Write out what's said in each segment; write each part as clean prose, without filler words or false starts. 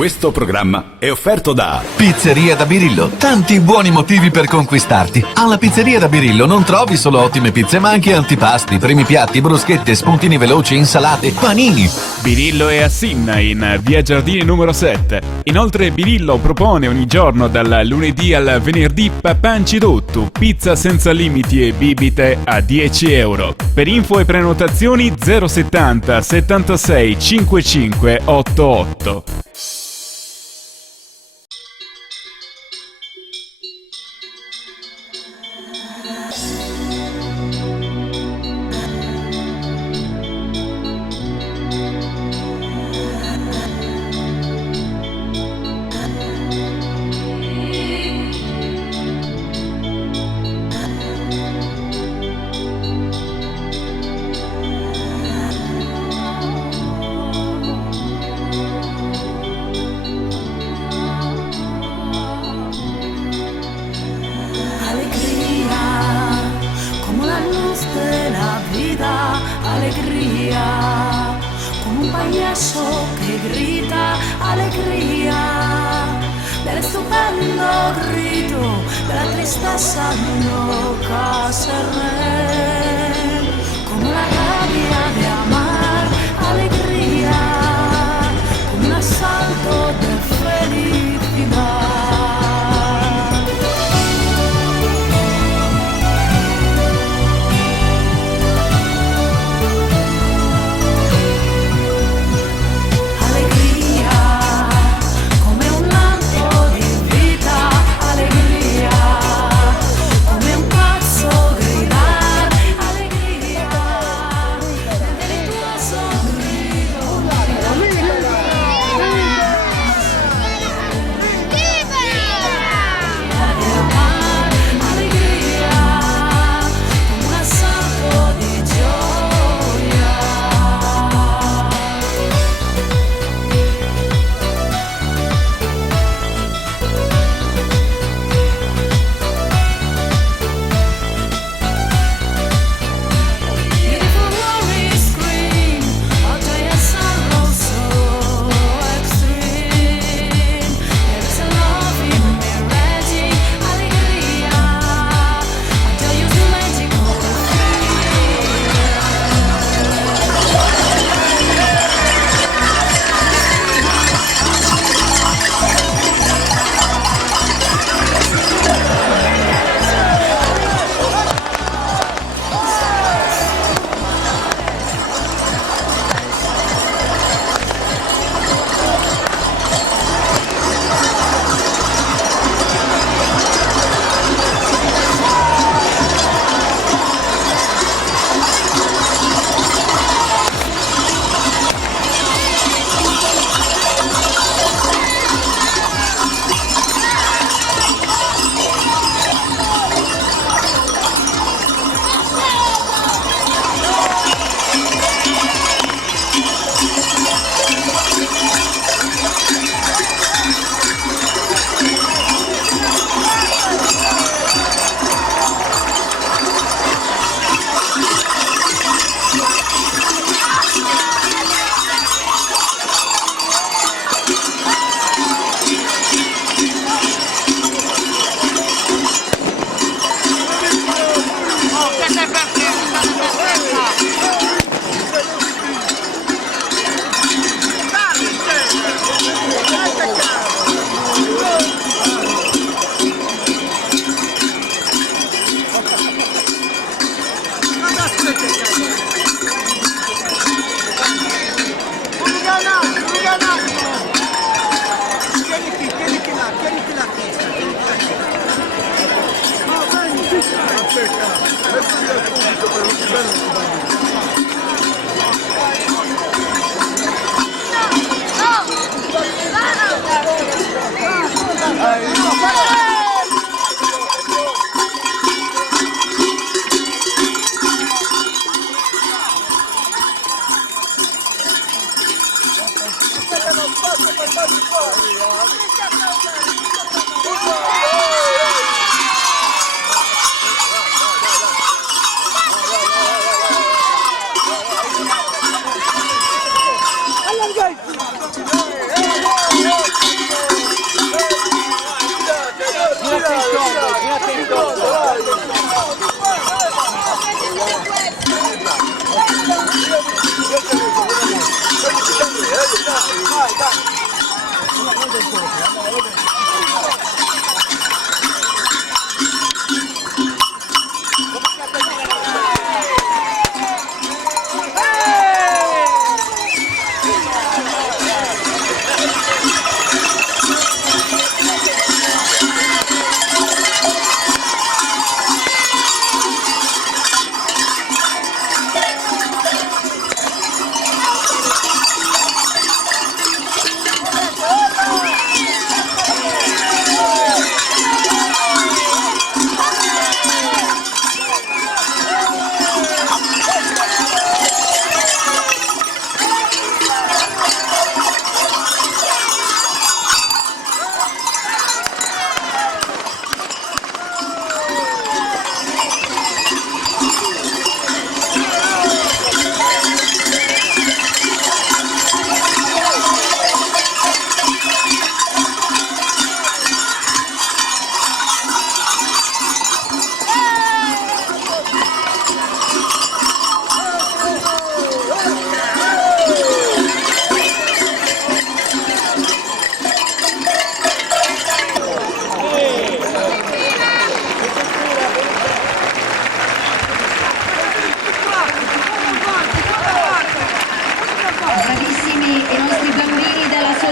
Questo programma è offerto da Pizzeria da Birillo. Tanti buoni motivi per conquistarti. Alla Pizzeria da Birillo non trovi solo ottime pizze, ma anche antipasti, primi piatti, bruschette, spuntini veloci, insalate, panini. Birillo è a Sinna, in via Giardini numero 7. Inoltre Birillo propone ogni giorno dal lunedì al venerdì papanci d'otto, pizza senza limiti e bibite a 10 euro. Per info e prenotazioni 070 76 55 88.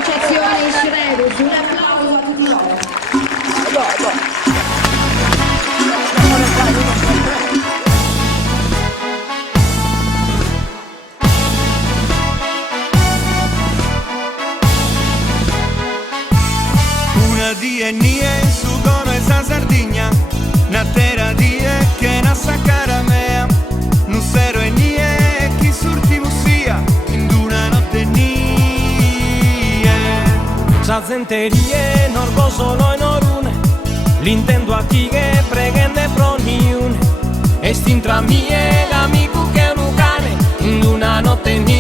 dell'associazione Shrebus. Un applauso a tutti loro. Una DNA su Gono e sa Sardigna, na terra die che na saccara mea, non sero e nie chi surti sia, in una notte nie. Sa zenterie non lo solo in orune, l'intendo a chi che pregende proniune, e stintra mie l'amico che è un cane, in una notte nie.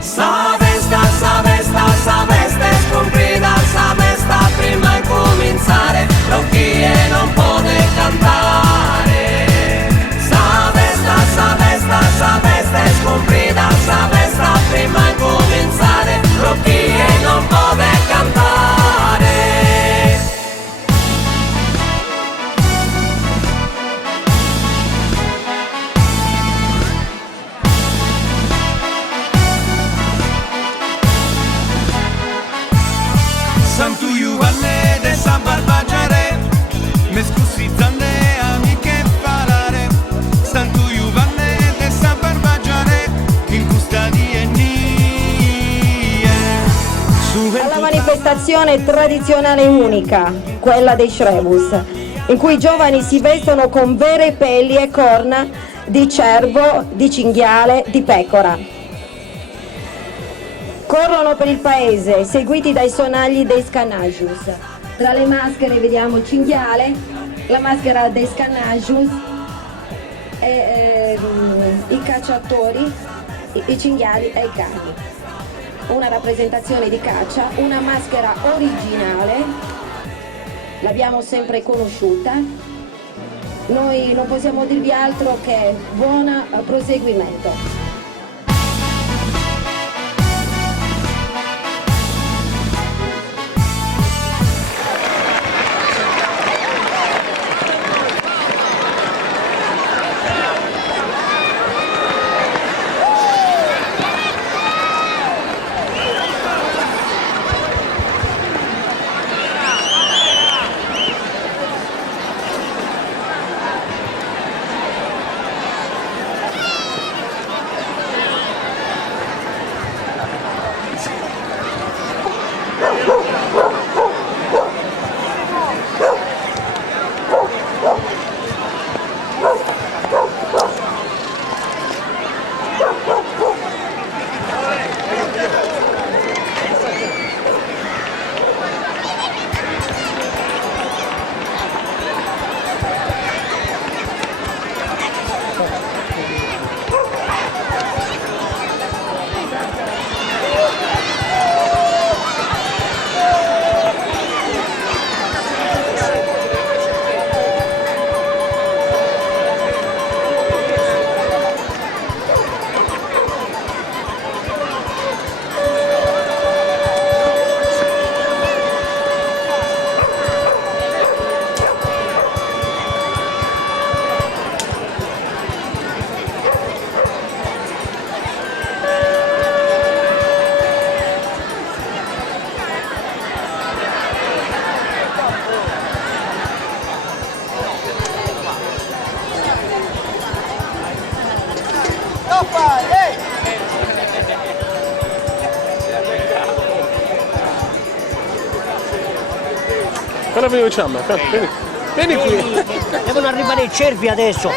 Sa vesta è scomprida, sa vesta prima di cominciare, non chi e non può cantare. Sa vesta è scomprida, sa vesta prima di cominciare, non chi e non può cantare. Santu Juvanne de San Barbagiare, me scusi zanne amiche parlare. Santu Juvanne de San Barbagiare, in custodia e nie. Alla manifestazione tradizionale unica, quella dei Shrebus, in cui i giovani si vestono con vere pelli e corna di cervo, di cinghiale, di pecora. Corrono per il paese, seguiti dai sonagli dei Scannajus. Tra le maschere vediamo il cinghiale, la maschera dei Scannajus, e i cacciatori, i cinghiali e i cani. Una rappresentazione di caccia, una maschera originale, l'abbiamo sempre conosciuta. Noi non possiamo dirvi altro che buon proseguimento. Cosa facciamo? Vieni qui. Devono arrivare i cervi adesso.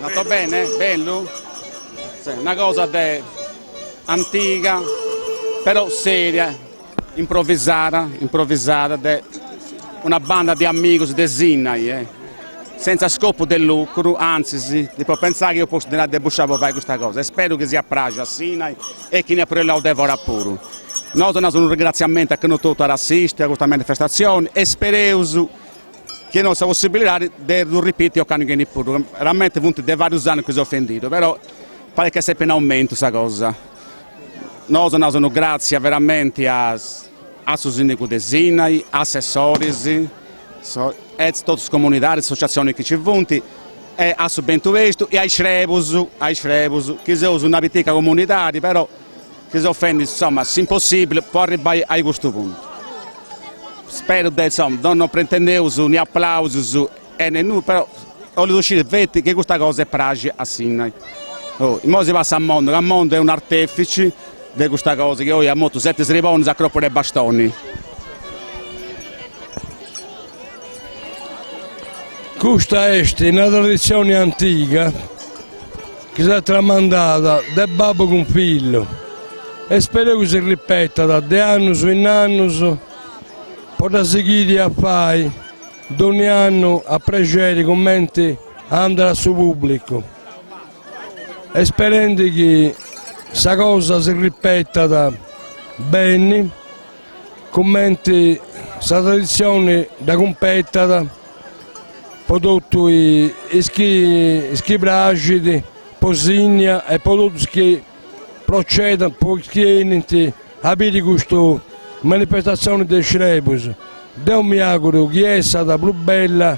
Andato bene? Bello? Sì, una cosa antica, però seria, improvvisata, una banda di amici di Sinai, senza scopo di lucro, anzi, si può pensare che io posso debussare per fare questa cosa. E spero che sia piaciuta a Sinai e che ne aprirà devora pure. Noi abbiamo un ringraziamento a tutti i razzisti a questa manifestazione e speriamo che non sia possibilità di ripetere o che pure. Veramente sono da vari anni che sono offendito, però pare che sia in aumento questa cosa. Noi abbiamo grazie veramente a sindaco di Sinai, assessori, e tutte le comunità, le associazioni che ci sono, e a Bentuvesto e ai Schrebus, che sono una piccola comunitaria, però che si offende, insomma, se impossibile, può arrivare a questo punto. Spero che non pretendiamo né applausi né nulla, però voglio uscire vetti che questa cosa è pratica a Sinai. Ora si passa al mondo è un artefice di questa cosa, che oggi ha molto 7 srivoni a croppo dei bastoni. Questa è una tradizione antica che si è tramandata da babbo con figlio e spero che si ripeta di anno in anno, per seguire a fare ogni anno a pregare commenti andare al suo pubblico e sperando che questa cosa si ripeta bene, commenti questa tradizione da competata prodotti bracidi, posigna e prodotti che procedono perché a vedere questa manifestazione dei Schrebus. Io mi auguro che essa sia la più bella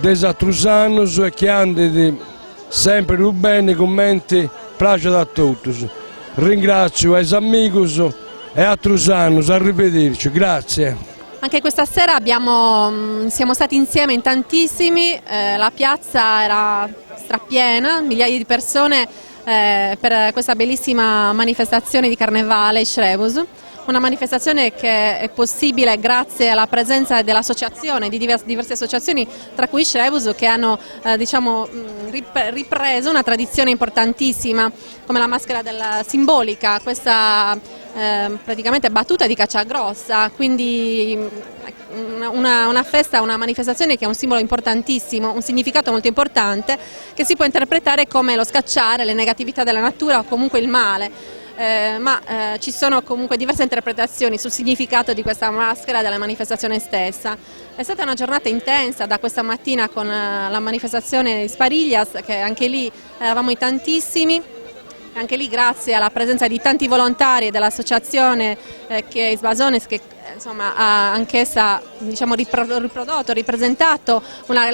degli altri anni e che andi sempre più bene, commenti, piace a tutti. Ringrazio gli amici e a altri anni, arrivederci, grazie. Anche questa sera siamo stati insieme in tantissimi, la piazza era strapiena, migliaia di persone per questa bellissima manifestazione di Carnevale Schrebus. Una manifestazione che è possibile grazie alla presenza dell'associazione, di diverse associazioni, tra cui Schrebus, che hanno ripreso una tradizione importantissima come la maschera simbolica, questa praticamente battuta di caccia grossa, quindi una festa, una manifestazione che è un simbolo importantissimo, un significato molto importante che si può interpretare come lo scacciare le negatività della natura o comunque il male. Ci sono comunque diverse interpretazioni sul significato di questa maschera e della manifestazione stessa. È stata una giornata intensa da questa mattina con la manifestazione di Spariglias, che anche lì eravamo in tantissimi, anche lì grazie alla presenza di tanti volontari dell'associazione che Isbasones, che insomma ha anch'essa riprodotto, ripresentato una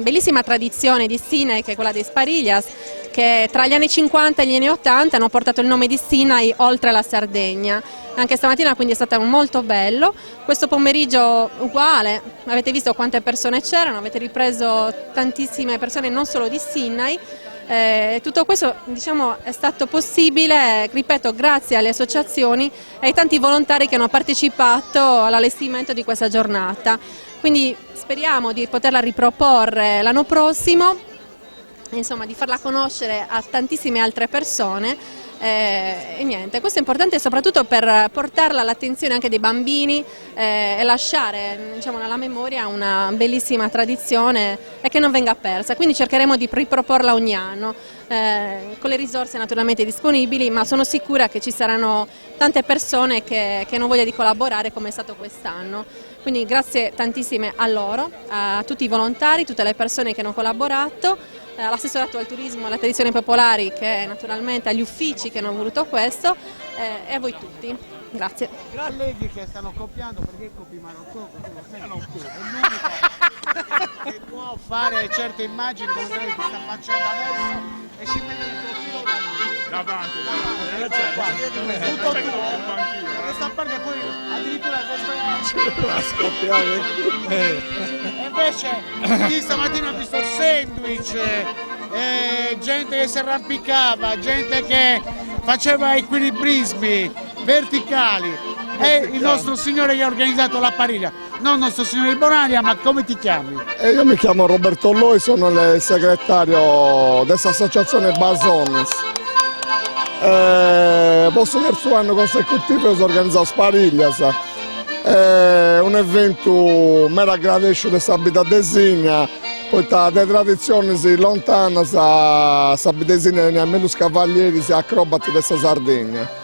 bellissima tradizione di Sinai che è quella dei Spariglias, che tra gli anni 50 e gli anni 80 hanno portato il nome di Sinai oltre la Sardegna. Anche stamattina quindi è stato molto bello, questo pomeriggio uguale, avete visto quante persone c'erano, avete ripreso tantissime persone non solo di Sinai. Tutto questo è stato possibile, ripeto, grazie alle associazioni e ai tanti volontari che hanno partecipato all'allestimento di questa giornata. Quindi speriamo di poterla riproporre l'anno prossimo, insomma di farla conoscere a tantissime altre persone. E niente, questo è importante soprattutto per portarla all'attenzione anche dei bambini e lasciare nella memoria una bellissima tradizione e che non venga persa, quindi cercheremo di riproporla ogni anno con le risorse naturalmente disponibili, ma sono sicura che ci saranno tante persone che hanno voglia di collaborare come è stato quest'anno. Quindi grazie tantissime a loro, a tutti i volontari, tutte le persone che hanno collaborato, all'assessorato al turismo e alle tradizioni popolari, che naturalmente agli uffici che hanno voluto questo, e a voi tutti. Grazie. I colleghi che stanno copiando, perché copi ma non copi, tu lo sai, non copi. È l'unico che può fare certe immagini come quelle che sta facendo adesso e ci mette il profilo davanti. Tutto tuo. Questa parte poi addirittura la scoppiare. E invece chi stamattina ha visto il sandwich, gente che si arrampicava, gente che faceva equilibrismi verticali, e il nostro signore che ha organizzato la pariglia. non Nostro Signore di Bonaria, ma come ti chiami? Io mi chiamo Roberto Loi, sono il segretario della associazione Basones. Posso dire su anno consecutivo ho organizzato Spariglias, un evento mera gradescio di Sabita Designa, poi da tradizioni lontane sa Sabita Designa e nemmeno cavalieri e acrobati della Sardegna.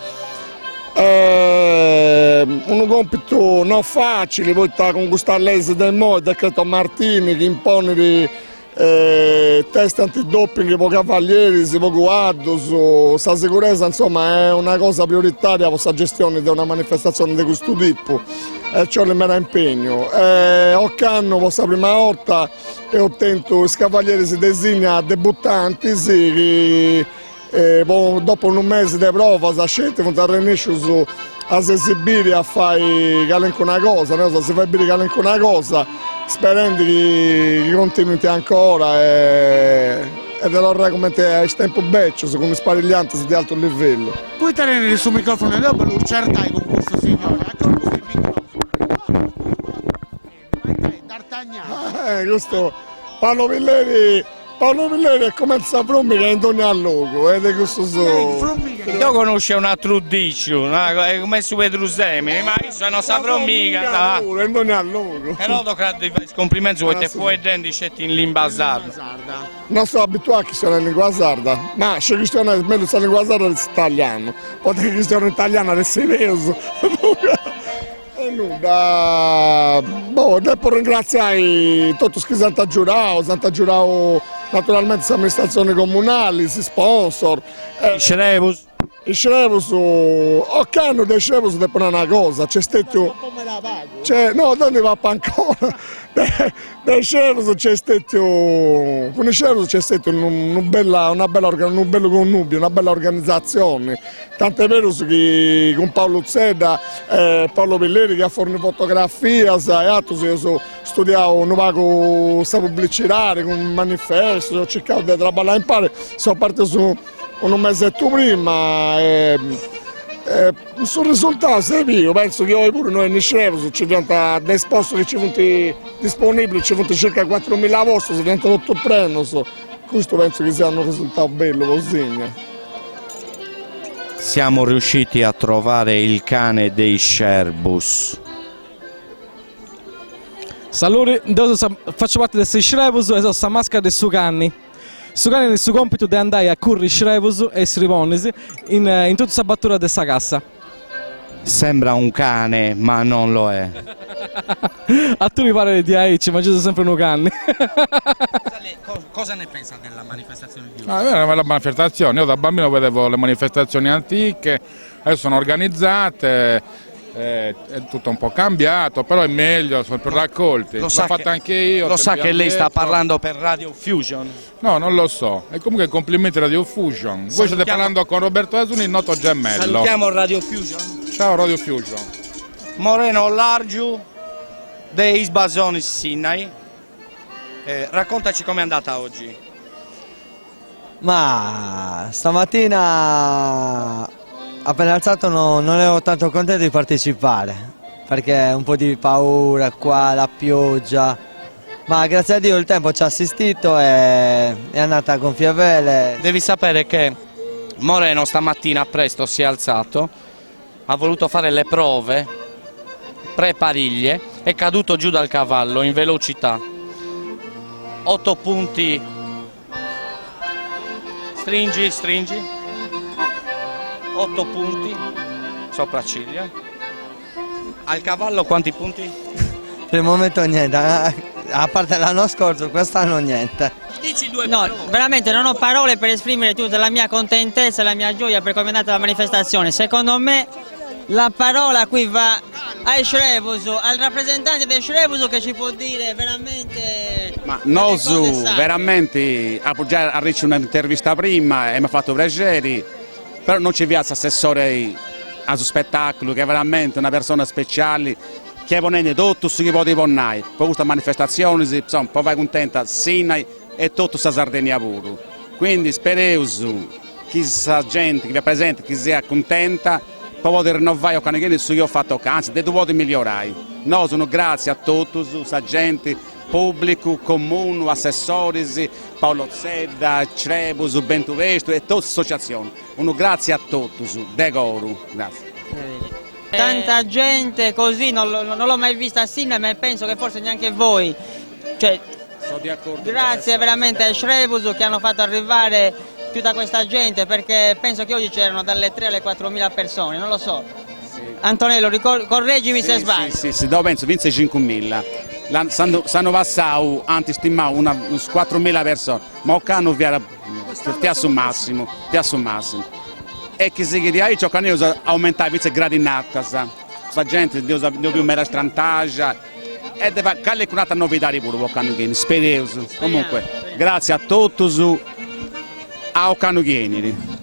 Un compito non facile, poi con questa legge del MOE, il decreto Martini che impone di test antidoping per cavalieri, per guardo, la sicurezza insomma è una cosa prioritaria per la gestione di una manifestazione di questo tipo, e ciò è il mero impegno. Occanno per la prima volta e ottenuto i cavalieri si designa debuttanti che dopo un mese di prova si scelgono di rinescere a esibire a fare una cosa, no? Se fai bere una cosa, sperando che continui ancora e allora come è tempo beccio, con spariglianti di alto livello. Puoi tenere sul microfono e dopo lo cercai con questo signore, con questo microfono. D'Artagnan. Questo Paolo Villeri è come il Saprommi che è in ogni allogo, ed è questo Io conosco una Trudiccio, è come su Pedrusemi, ma io sono Saprommi che è in ogni allogo. però credo di complimenti perché fuori dentro c'è in lingua sarda. Non sono abituato a che sia in lingua sarda, ma se cristiano è meglio la lingua sarda dell'italiano, poi che cristiano italiano è serioso. E nulla, devo ringraziare tutti che Santa Giurao naturalmente le amministrazioni comunali, i sponsor. I Scerebus, Occano dei Scerebus devono una cosa, c'è stato... no, non ne va ancora. Dai Scerebus c'è stato... Con i Scerebus c'è stata un bello connubio, una bella organizzazione. Tant'è vero che con Paolo Zedda e Paolo Pilleri che ha fornito fotografie e altro, io ho studiato con questa pubblicità, con un manifesto, ho cercato di lavorare in pari, sono partito su un mesetto prima e sul risultato se io penso che io pure noi in Scerebus ci diventa dei posti che ci sono disponibili, ci sono circa 4.000 posti, si diventa tutto preno, questo penso che sia un risultato bello così. Siamo riusciti a trovare il cane dei Scerebus. Salve, faccio parte del Scerebus e sono la maschera del suo canni. Su cane il suo compito di andare a curri Scerebus e Sriponisi in tutta la battuta di questa cassa. Sembra un cane, ma non lo è. A tu mi pare di AIC, ma ci sono sempre un cane. Cosa ne pensa della manifestazione di oggi? È una bella manifestazione, io da bambino vedevo le manifestazioni antiche, adesso sono organizzate, è tutto un po' cambiato, però è meglio, sono più raccolti. L'ho fatto anche io. Lo sa che lei sta parlando per Radio Fusion? No, non lo so, e comunque complimenti Radio Fusion. Voi state parlando con Roberto Asuni, il noto gemello. Salutiamo Radio Fusion. Ciao Radio Fusion. Moreno Largiu dei Basones Sinai. Raccontaci com'è andata oggi. Ma stamattina appena alzato non ero tanto contento di partecipare perché un po' di paura qua, la pioggia, ma grazie a Dio il tempo ci ha assistito e è andata a gonfie vele. Devi sapere che Moreno stamattina presto si è alzato, ha voluto fare le prove pre-pariglie, è caduto giù dal cavallo in velocità. 8 punti, stringi, 8 punti, sopracciglia. Al cavallo quanti punti? Per il momento niente, a parte l'anno scorso, quest'anno niente. Dici due parole. Veramente non ho parole per esprimere tutta la mia contentezza e la mia gioia per come è andata la manifestazione. Secondo me la parola qui va ai Scerebus, al rappresentante dei Scerebus che ci può dire veramente... Ma Nosu veramente ha ricevuto un'intervista prima e mi ha fatto piacere, però non ci piace assessore al spettacolo che è veramente una persona speciale che ponendo tutto su chi può ponnare. Per questa manifestazione insomma, poi vai contenta Sinai e tutta la Sardegna pure. Quindi spero che la gente che vi è presente che sia contenta per poter rinnovare con che io ho fatto, anzi, devo migliorare. Noi sono grazie a tutti, a gente, pubblico, comune, assessori, Paolo Zedda, Crebus, Bentuvesto e tutte le associazioni. Grazie a tutti, decoro, grazie. Tanta gente così, non l'ho mai vista a Sinna, e penso che forse neanche voi. Cioè, sono di accordo. Grazie veramente ai Shrebus che hanno fatto arrivare tutta questa gente, perché penso che oggi c'erano dalle 3 alle 4.000 persone, non lo so. Sì. Antonello, correggimi se sbaglio. Sì, no, penso vinse 5.000. Sanno passare, antistimavo, unas 4.000 persone, ma hanno via al massimo. E che si chiede, io ho aumentato le gradinate, la gente non più mera strantaggia, e deve fare un'altra novità di pure, speriamo. Comunque, grazie a tutti, a Canughini.